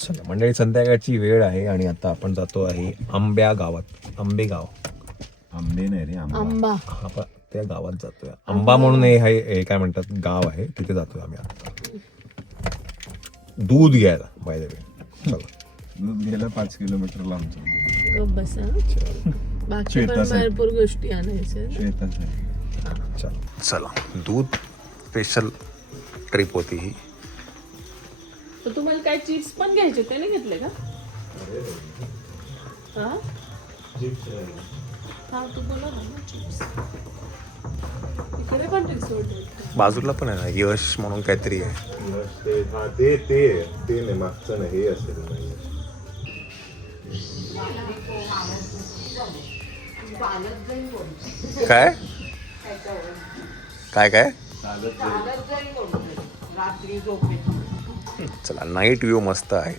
चला मंडळी, संध्याकाळची वेळ आहे आणि आता आपण जातो आहे आंब्या गावात. आंबेगाव. आंबे नाही रे, आंबा. आपण त्या गावात जातोय. आंबा म्हणून हे काय म्हणतात गाव आहे, तिथे जातोय आम्ही आता दूध घ्यायला. बाय द वे चला. दूध घ्यायला 5 किलोमीटर लांबचं. बसा. बाकी पण भरपूर गोष्टी आणायच्या. चला, दूध स्पेशल ट्रिप होती ही. तर तुम्हाला काय चिप्स पण घ्यायचे, ते नाही घेतले का? हा तू बोला ना चिप्स. इकडे पण चिप्स बाजूला पण आहे ना यश म्हणून काहीतरी आहे. ते नाही, मागचं नाही, हे असेल. काय काय काय चला, नाईट व्ह्यू मस्त आहे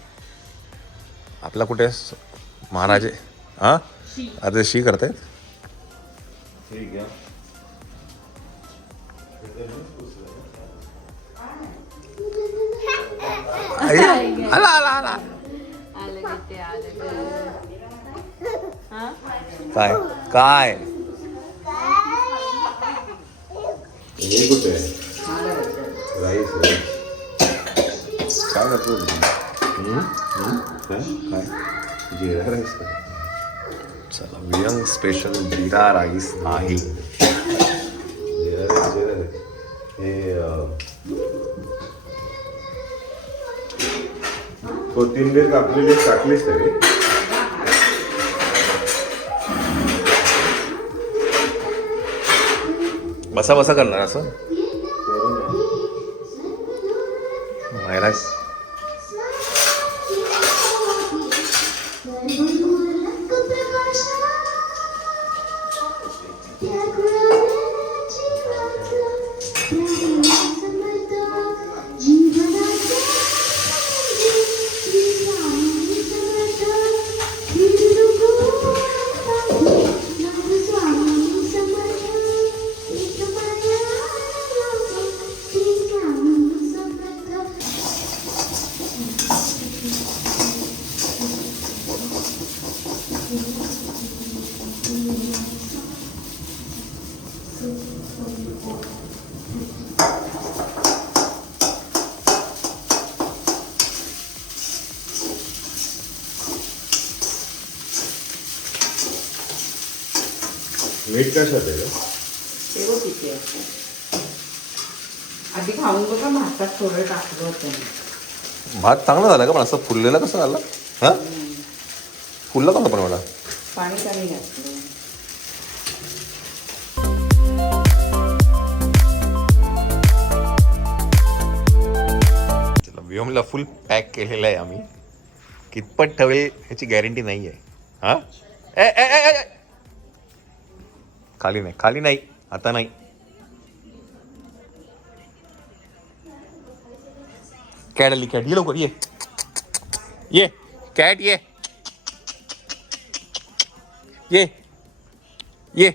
आपला. कुठे महाराज हा आता शी करतायत. आला आला आला. काय काय हे कुठे राईस काय करतो? काय जिरा राईस? चला, वियंग स्पेशल जिरा राईस आहे. जिरा राईस हे कोथिंबीर कापलेली टाकलीच तरी. बसा बसा करणार असं महाराज. मीठ कशात आहे? आधी खाऊन बघा, भातात थोडं टाकलं होतं. भात चांगला झाला का? पण असं फुललेला कसं झाला? हा फुलला का पण मला? पाणी कमी घातलं. व्योमला फुल पॅक केलेलं आहे आम्ही. कितपत ठेवेल ह्याची गॅरंटी नाही आहे. हा ए ए ए ए. खाली नाही, खाली नाही, आता नाही. कॅट आली, कॅट ये लवकर, ये ये कॅट ये ये ये.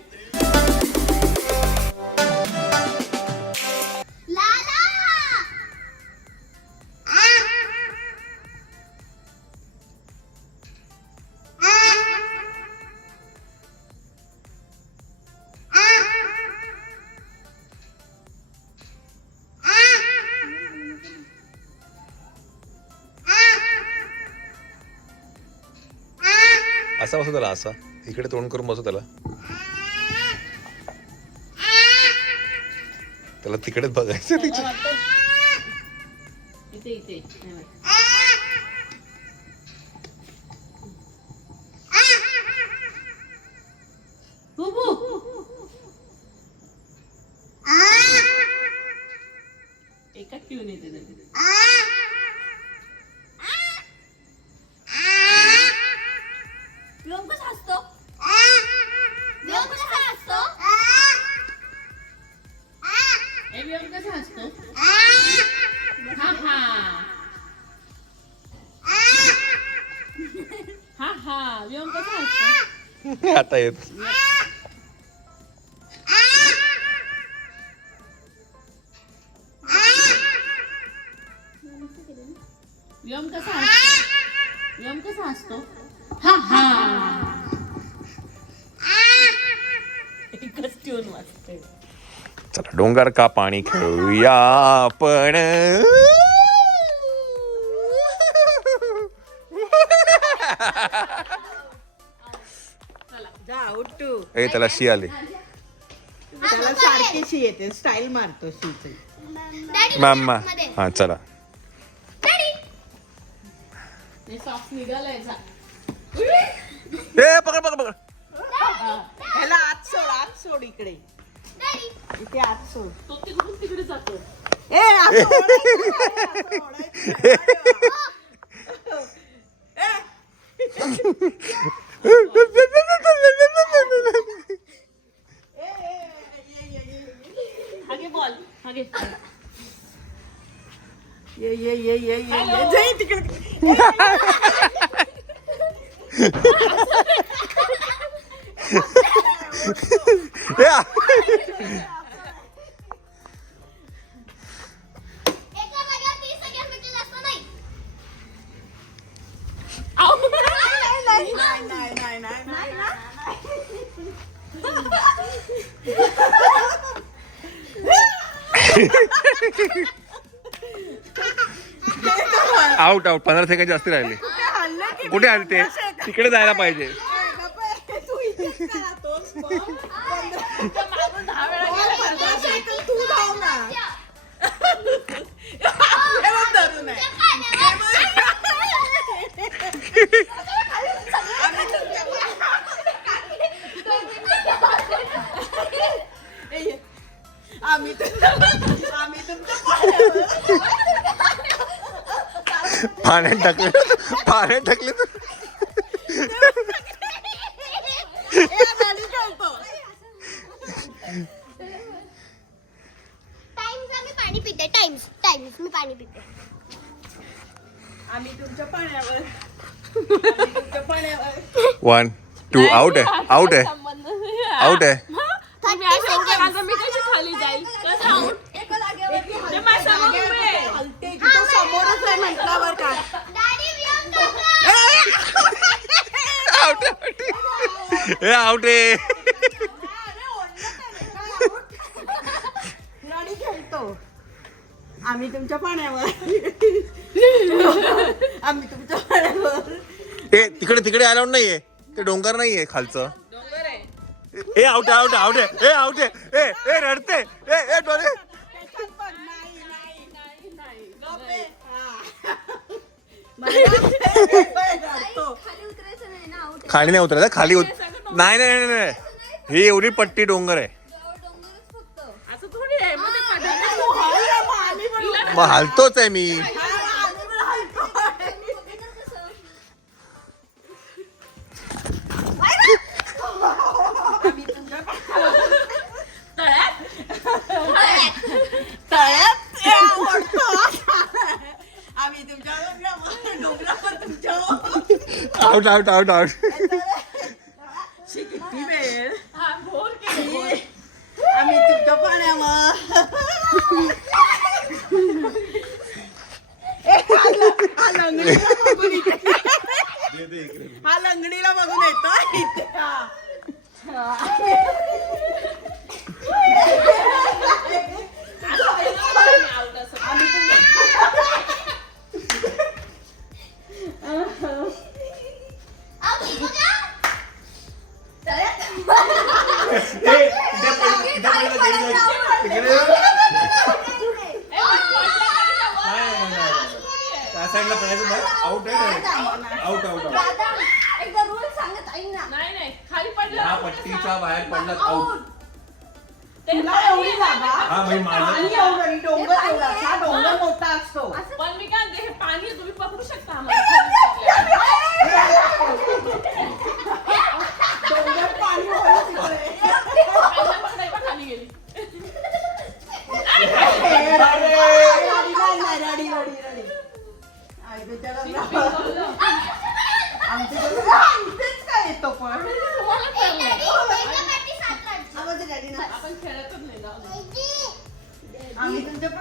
असा बसू त्याला, असा इकडे तोंड करून बसू त्याला. त्याला तिकडेच बघायचं तिच्या. इथे इथे एकाच पिऊन येते. व्योम कसा असतो? व्योम कसा असतो? व्योम कसा असतो? हा हा हा हा. व्योम कसा असतो? आता येत. व्योम कसा असतो? यम कसा असतो हा हा एकच ट्यून वाजते. चला डोंगर का पाणी खेळूया आपण. जा उठू. ए त्याला शी आली. त्याला सारखी शी येते, स्टाईल मारतो शीचे. डॅडी मम्मा हा चला. ते सॉफ्ट निघालाय जा. ए पकड पकड पकड. ह्याला आत सोड इकडे. इथे आत सोड. तो तिकडून तिकडे जातो. ए असं ओढायचं नाही, हागे बॉल हागे. ये जाई तिकडे. एका जागेवर 30 सेकंड जास्त नाही. आउट आउट 15 सेकंड जास्ती राहिले. कुठे आले ते तिकडे जायला पाहिजे. तू इथेच का राहतोस मग? मागून 10 वेळा गेला. 15 सेकंद तू धाव ना. हे बघ धरून आहे. आम्ही तुमच्या पाण्यात टाकले तर टाइम्स मी पाणी पिते. आम्ही तुमच्या पाण्यावर. 1 2 आउट आहे आउट आहे आउट आहे. तुम्ही असं उभे राहता, मी कशी खाली जाईल. कसं आउट? ते माझ्या समोर उभे आहे. हलते तिथं समोरच आहे म्हटल्यावर काय. डॅडी व्यायाम करतो. आउट हे आउट आहे. गाडी खेळतो. आम्ही तुमच्या पाण्यावर. आम्ही तुमच्या पाण्यावर. ए तिकडे अलाउड नाहीये. ते डोंगर नाहीये खालचं. डोंगर आहे. ए आउट आहे ए आउट आहे. ए रडते. ए डोळे. खाली उतरायचं नाही ना. आउट. खाली नाही उतरायचं खाली नाही. ही एवढी पट्टी डोंगर आहे. डोंगरच फक्त. असं थोडी आहे. मग ते पाठवलं. मग हालतोच आहे मी. आम्ही तुमच्या डोंगरावर तुमच्या आउट किती वेळ. हा बोर केलं. आम्ही तुमच्या पाण्यावर. हा लंगडीला बघून इथे. हा लंगडीला बघून येतो इथे. एकदा रूल सांगत ऐक ना. नाही खाली पडलं. हा पट्टीच्या बाहेर पडला आउट. तुला एवढी जागा. आणि एवढं डोंगर एवढा. हा डोंगर मोठा असतो. पण मी काय म्हणते, हे पाणी आहे, तुम्ही पकडू शकता आम्हाला. डोंगर पाणी होतं तिकडे. पकडायला खाली गेली. रडी. आई बिचारा. आमच्याकडे काय येतो पण. आपण खेळतच नाही ना. आम्ही तुमच्या पण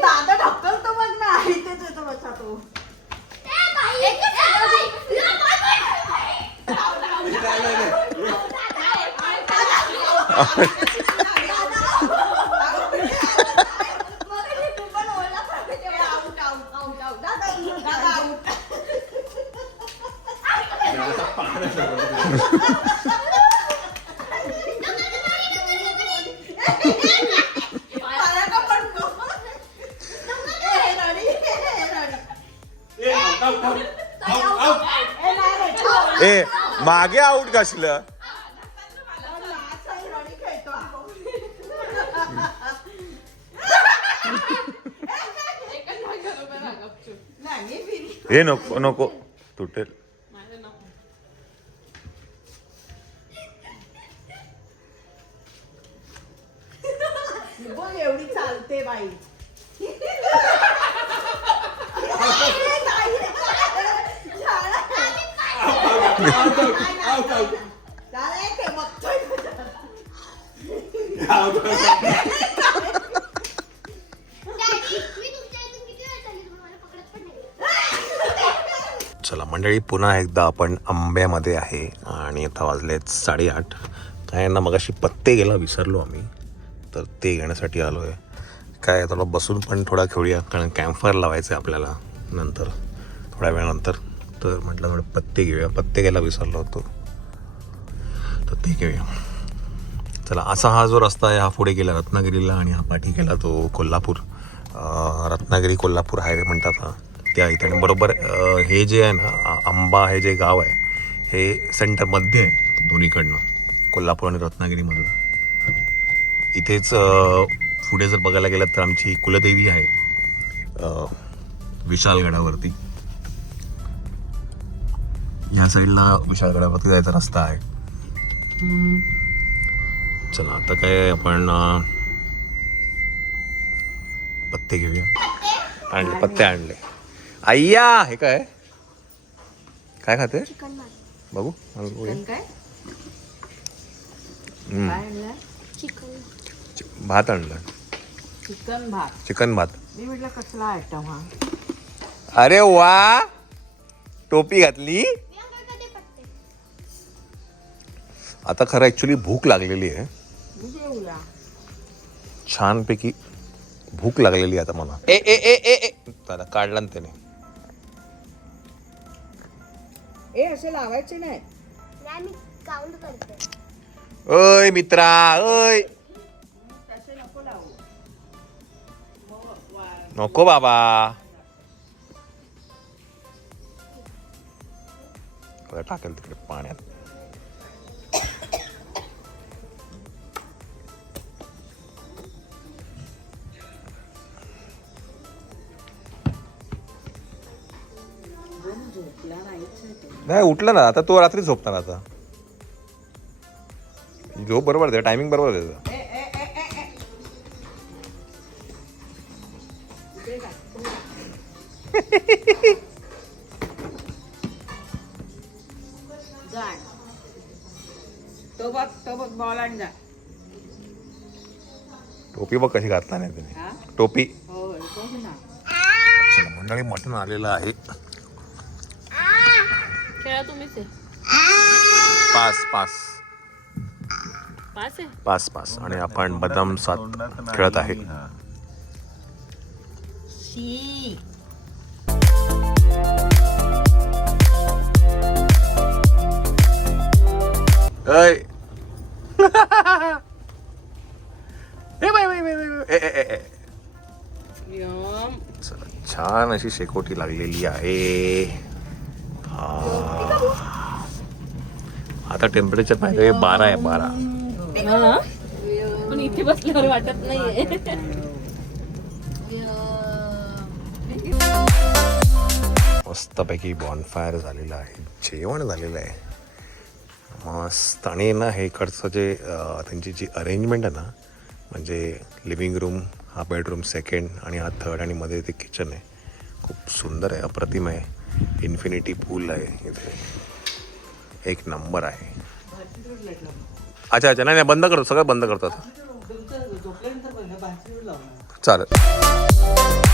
दादा ढकलतो बघ ना इथेच येतो बच्चा तो ए मागे आऊट कसलं हे नको नको तुटेल बघ एवढी चालते बाई चला मंडळी पुन्हा एकदा आपण आंब्यामध्ये आहे आणि आता वाजलेत 8:30. काय ना मगाशी पत्ते गेला विसरलो आम्ही तर ते घेण्यासाठी आलो आहे. काय थोडा बसून पण थोडा खेळूया कारण कॅम्पफायर लावायचं आहे आपल्याला नंतर थोड्या वेळानंतर. तर म्हटलं थोडं पत्ते घेऊया. पत्ते घ्यायला विसरलो होतो तर ते घेऊया. चला असा हा जो रस्ता आहे हा पुढे गेला रत्नागिरीला आणि हा पाठी गेला तो कोल्हापूर रत्नागिरी कोल्हापूर हायवे म्हणतात हा त्या इथे. आणि बरोबर हे जे आहे ना आंबा हे जे गाव आहे हे सेंटरमध्ये आहे दोन्हीकडनं कोल्हापूर आणि रत्नागिरीमधून. इथेच पुढे जर बघायला गेलं तर आमची कुलदेवी आहे विशालगडावरती. या साईडला विशालगडावरती जायचा रस्ता आहे. चला आता काय आपण पत्ते घेऊया. आणले पत्ते आणले. अय्या हे काय काय खाते बघू भात आणला. चिकन भात. मी म्हटलं कसला आयटम हा. अरे वा टोपी घातली. आता खरं ऍक्च्युली भूक लागलेली आहे छानपैकी भूक लागलेली आहे आता मला. ए ए ए ए ए त्याला काढला ना त्याने. ए असे लावायचे नाही. मी काउंट करते. ओय मित्रा ओय नको बाबा. टाकेल तिकडे पाण्यात. नाही उठला ना आता तो रात्री झोपणार. आता झोप बरोबर आहे टायमिंग बरोबर आहे त्याचं. तो बघ बॉल आण जा. टोपी बघ कशी घातला नाही त्याने टोपी. चला मंडळी मटण आलेलं आहे. खेळा तुम्हीच आहे. पास आणि आपण बदाम 7 खेळत आहे. छान अशी शेकोटी लागलेली आहे. आता टेम्परेचर पाहिजे 12 आहे. 12 पण इथे बसल्यावर वाटत नाहीये. मस्तपैकी बॉनफायर झालेलं आहे, जेवण झालेलं आहे मस्त. आणि ना हे इकडचं जे त्यांची जी अरेंजमेंट आहे ना, म्हणजे लिव्हिंग रूम हा बेडरूम सेकंड आणि हा थर्ड आणि मध्ये ते किचन आहे, खूप सुंदर आहे, अप्रतिम आहे. इन्फिनिटी पूल आहे इथे, एक नंबर आहे. अच्छा अच्छा, नाही नाही, बंद करतो, सगळं बंद करतात. चालेल.